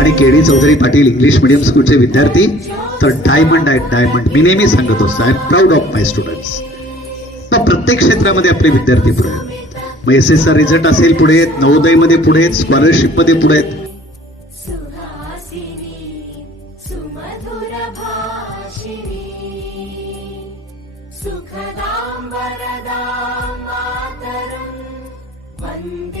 आणि KD Chaudhari Patil English medium स्कूलचे विद्यार्थी तर डायमंड आहेत, डायमंड. मी नेहमी सांगत असतो, I am proud of my students. प्रत्येक क्षेत्रामध्ये आपले विद्यार्थी पुढे आहेत. मग SSR रिझल्ट असेल पुढे आहेत, नवोदयमध्ये पुढे आहेत, स्कॉलरशिपमध्ये पुढे आहेत. सुखदां वरदां मातरं वन्दे